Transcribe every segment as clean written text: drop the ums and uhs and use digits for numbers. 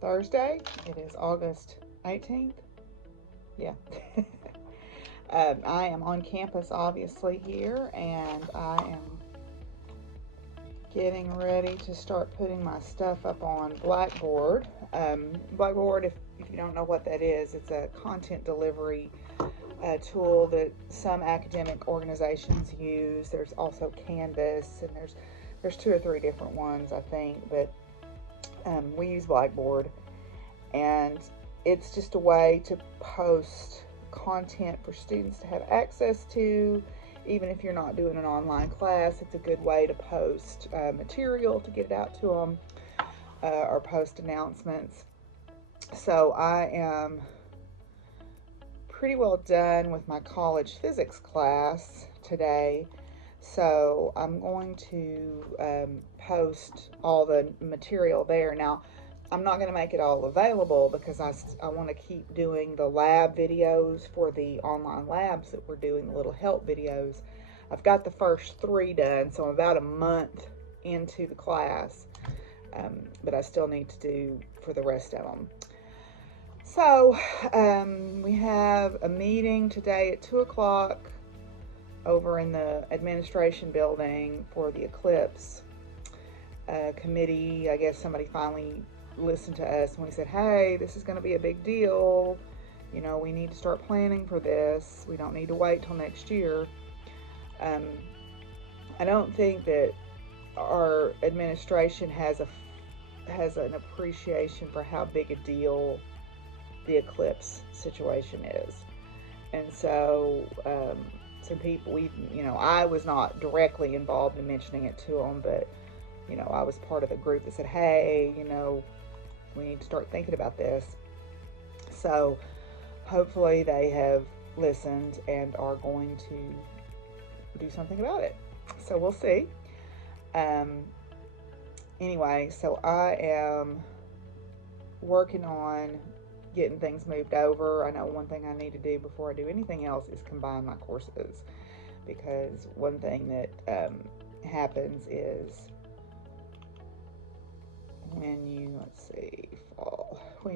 Thursday. It is August 18th. Yeah. I am on campus, obviously, here, and I am getting ready to start putting my stuff up on Blackboard. Blackboard, if you don't know what that is, it's a content delivery tool that some academic organizations use. There's also Canvas, and there's 2 or 3 different ones, I think, but we use Blackboard, and it's just a way to post content for students to have access to. Even if you're not doing an online class, it's a good way to post material to get it out to them, or post announcements. So I am pretty well done with my college physics class today. So I'm going to post all the material there. Now, I'm not going to make it all available because I want to keep doing the lab videos for the online labs that we're doing, the little help videos. I've got the first 3 done, so I'm about a month into the class, but I still need to do for the rest of them. So we have a meeting today at 2 o'clock over in the administration building for the Eclipse committee. I guess somebody finally listened to us and we said, hey, this is going to be a big deal. You know, we need to start planning for this. We don't need to wait till next year. I don't think that our administration has an appreciation for how big a deal the Eclipse situation is. And so some people, I was not directly involved in mentioning it to them, but I was part of the group that said, hey, we need to start thinking about this. So hopefully they have listened and are going to do something about it. So we'll see. Anyway, so I am working on getting things moved over. I know one thing I need to do before I do anything else is combine my courses, because one thing that happens is when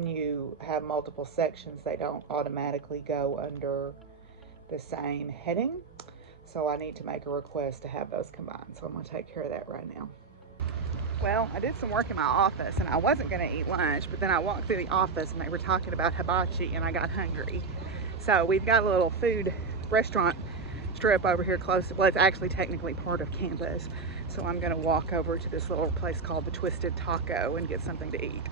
you have multiple sections, they don't automatically go under the same heading. So I need to make a request to have those combined. So I'm going to take care of that right now. Well, I did some work in my office and I wasn't going to eat lunch, but then I walked through the office and they were talking about hibachi and I got hungry. So we've got a little food restaurant strip over here close. Well, it's actually technically part of campus. So I'm going to walk over to this little place called the Twisted Taco and get something to eat.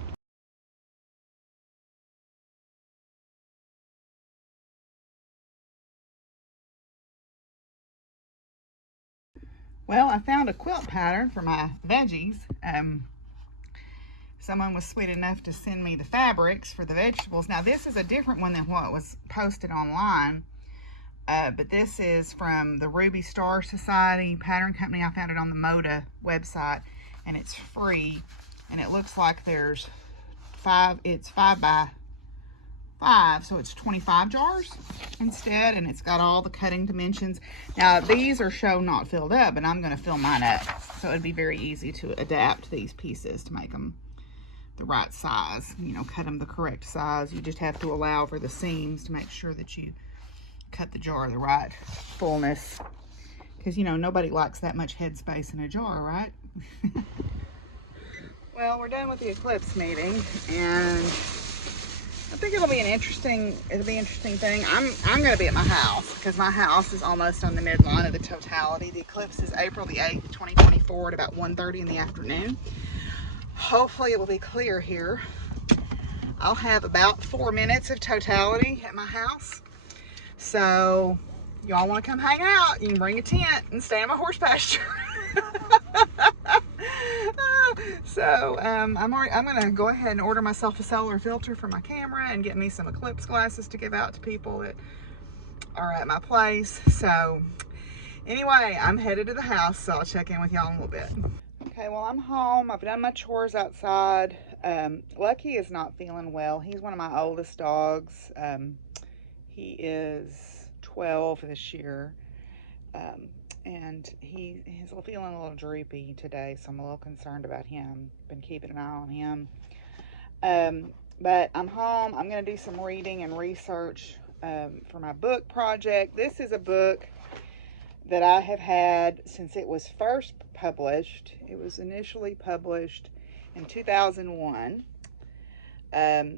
Well, I found a quilt pattern for my veggies. Someone was sweet enough to send me the fabrics for the vegetables. Now, this is a different one than what was posted online, but this is from the Ruby Star Society Pattern Company. I found it on the Moda website, and it's free, and it looks like there's 5 by 5, so it's 25 jars instead, and it's got all the cutting dimensions. Now, these are shown not filled up, and I'm going to fill mine up, so it'd be very easy to adapt these pieces to make them the right size, cut them the correct size. You just have to allow for the seams to make sure that you cut the jar the right fullness, because nobody likes that much headspace in a jar, right? Well, we're done with the Eclipse meeting, and I think it'll be an interesting thing. I'm going to be at my house because my house is almost on the midline of the totality. The Eclipse is April the 8th, 2024 at about 1:30 in the afternoon. Hopefully it will be clear here. I'll have about 4 minutes of totality at my house. So y'all want to come hang out, you can bring a tent and stay in my horse pasture. So I'm going to go ahead and order myself a solar filter for my camera and get me some Eclipse glasses to give out to people that are at my place. So anyway, I'm headed to the house, so I'll check in with y'all in a little bit. Okay, well, I'm home. I've done my chores outside. Lucky is not feeling well. He's one of my oldest dogs. He is 12 this year. And he's feeling a little droopy today, so I'm a little concerned about him. Been keeping an eye on him. But I'm home. I'm going to do some reading and research for my book project. This is a book that I have had since it was first published. It was initially published in 2001.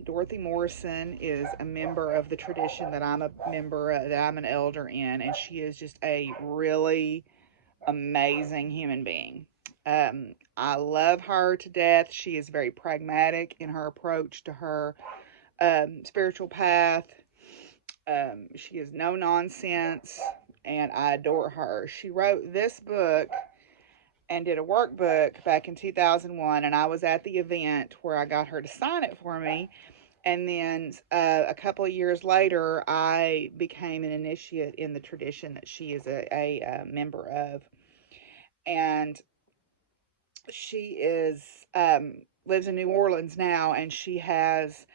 Dorothy Morrison is a member of the tradition that I'm a member of, that I'm an elder in, and she is just a really amazing human being. I love her to death. She is very pragmatic in her approach to her spiritual path. She is no nonsense, and I adore her. She wrote this book and did a workbook back in 2001, and I was at the event where I got her to sign it for me. And then a couple of years later, I became an initiate in the tradition that she is a member of. And she is lives in New Orleans now, and she has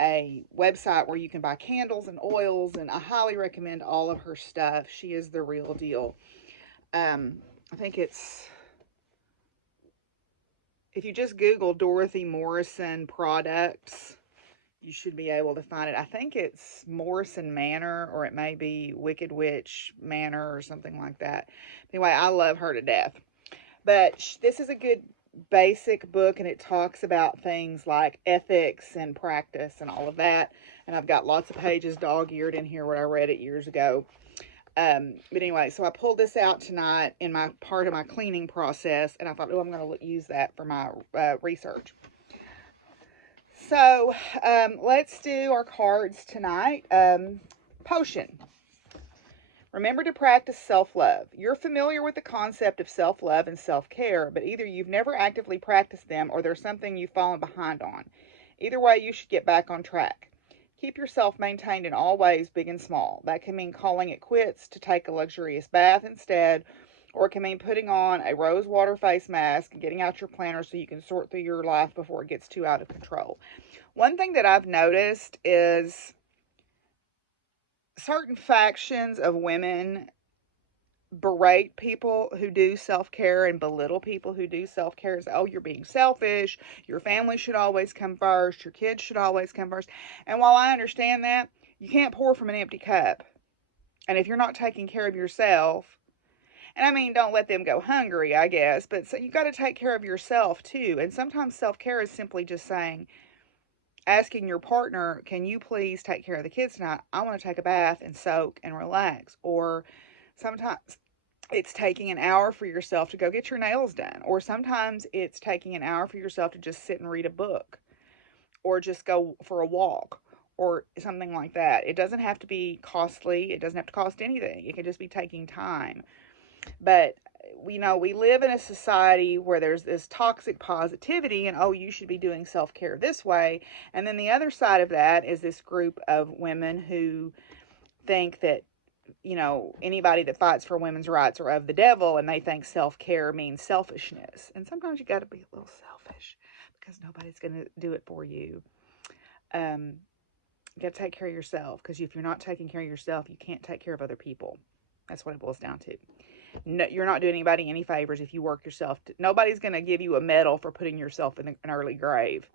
a website where you can buy candles and oils, and I highly recommend all of her stuff. She is the real deal. I think it's, if you just Google Dorothy Morrison products, you should be able to find it. I think it's Morrison Manor, or it may be Wicked Witch Manor or something like that. Anyway, I love her to death. But this is a good basic book, and it talks about things like ethics and practice and all of that. And I've got lots of pages dog-eared in here where I read it years ago. But anyway, so I pulled this out tonight in my part of my cleaning process, and I thought, oh, I'm going to use that for my research. So let's do our cards tonight. Potion. Remember to practice self-love. You're familiar with the concept of self-love and self-care, but either you've never actively practiced them or there's something you've fallen behind on. Either way, you should get back on track. Keep yourself maintained in all ways, big and small. That can mean calling it quits to take a luxurious bath instead, or it can mean putting on a rose water face mask and getting out your planner so you can sort through your life before it gets too out of control. One thing that I've noticed is certain factions of women berate people who do self-care and belittle people who do self-care as, oh, you're being selfish, your family should always come first, your kids should always come first. And while I understand that, you can't pour from an empty cup. And if you're not taking care of yourself, and I mean, don't let them go hungry, I guess, but so you got to take care of yourself too. And sometimes self-care is simply just saying, asking your partner, can you please take care of the kids tonight? I want to take a bath and soak and relax. Or sometimes it's taking an hour for yourself to go get your nails done. Or sometimes it's taking an hour for yourself to just sit and read a book. Or just go for a walk. Or something like that. It doesn't have to be costly. It doesn't have to cost anything. It can just be taking time. But we know we live in a society where there's this toxic positivity and, oh, you should be doing self-care this way. And then the other side of that is this group of women who think that, you know, anybody that fights for women's rights are of the devil, and they think self-care means selfishness. And sometimes you got to be a little selfish because nobody's going to do it for you. You got to take care of yourself, because if you're not taking care of yourself, you can't take care of other people. That's what it boils down to. No, you're not doing anybody any favors if you work yourself. Nobody's going to give you a medal for putting yourself in an early grave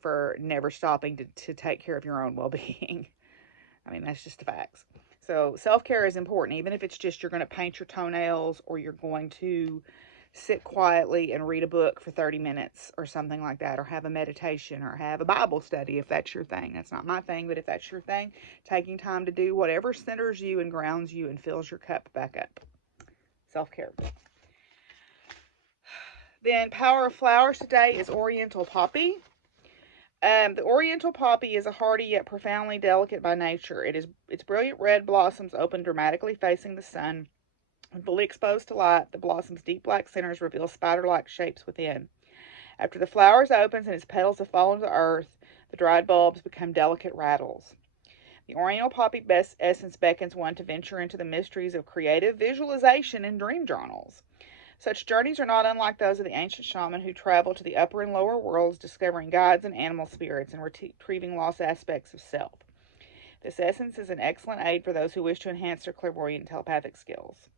for never stopping to take care of your own well-being. I mean, that's just the facts. So self-care is important, even if it's just you're going to paint your toenails, or you're going to sit quietly and read a book for 30 minutes or something like that, or have a meditation, or have a Bible study if that's your thing. That's not my thing, but if that's your thing, taking time to do whatever centers you and grounds you and fills your cup back up. Self-care. Then Power of Flowers today is Oriental Poppy. The Oriental Poppy is a hardy yet profoundly delicate by nature. Its brilliant red blossoms open dramatically facing the sun. When fully exposed to light, the blossom's deep black centers reveal spider-like shapes within. After the flowers opens and its petals have fallen to earth, the dried bulbs become delicate rattles. The Oriental Poppy essence beckons one to venture into the mysteries of creative visualization and dream journals. Such journeys are not unlike those of the ancient shaman who traveled to the upper and lower worlds, discovering guides and animal spirits and retrieving lost aspects of self. This essence is an excellent aid for those who wish to enhance their clairvoyant and telepathic skills.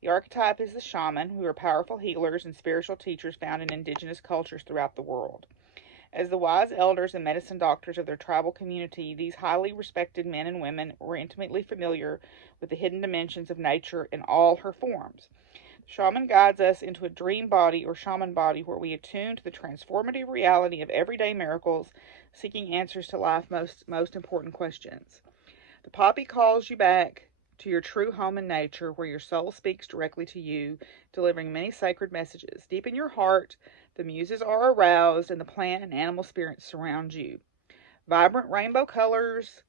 The archetype is the shaman, who are powerful healers and spiritual teachers found in indigenous cultures throughout the world. As the wise elders and medicine doctors of their tribal community, these highly respected men and women were intimately familiar with the hidden dimensions of nature in all her forms. The shaman guides us into a dream body or shaman body where we attune to the transformative reality of everyday miracles, seeking answers to life's most important questions. The poppy calls you back to your true home in nature, where your soul speaks directly to you, delivering many sacred messages. Deep in your heart, the muses are aroused, and the plant and animal spirits surround you. Vibrant rainbow colors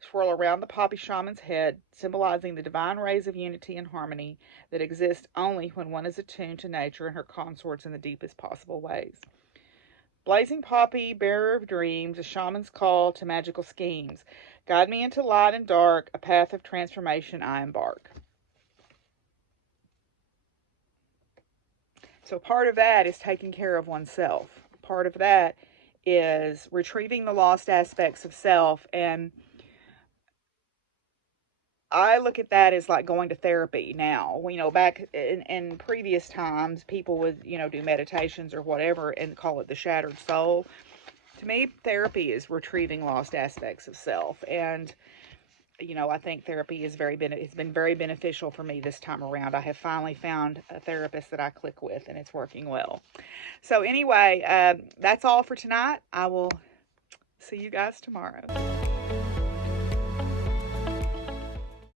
swirl around the poppy shaman's head, symbolizing the divine rays of unity and harmony that exist only when one is attuned to nature and her consorts in the deepest possible ways. Blazing poppy, bearer of dreams, a shaman's call to magical schemes. Guide me into light and dark, a path of transformation I embark. So part of that is taking care of oneself. Part of that is retrieving the lost aspects of self. And I look at that as like going to therapy now. Back in previous times, people would, do meditations or whatever and call it the shattered soul. To me, therapy is retrieving lost aspects of self. And I think therapy is it's been very beneficial for me this time around. I have finally found a therapist that I click with, and it's working well. So anyway, that's all for tonight. I will see you guys tomorrow.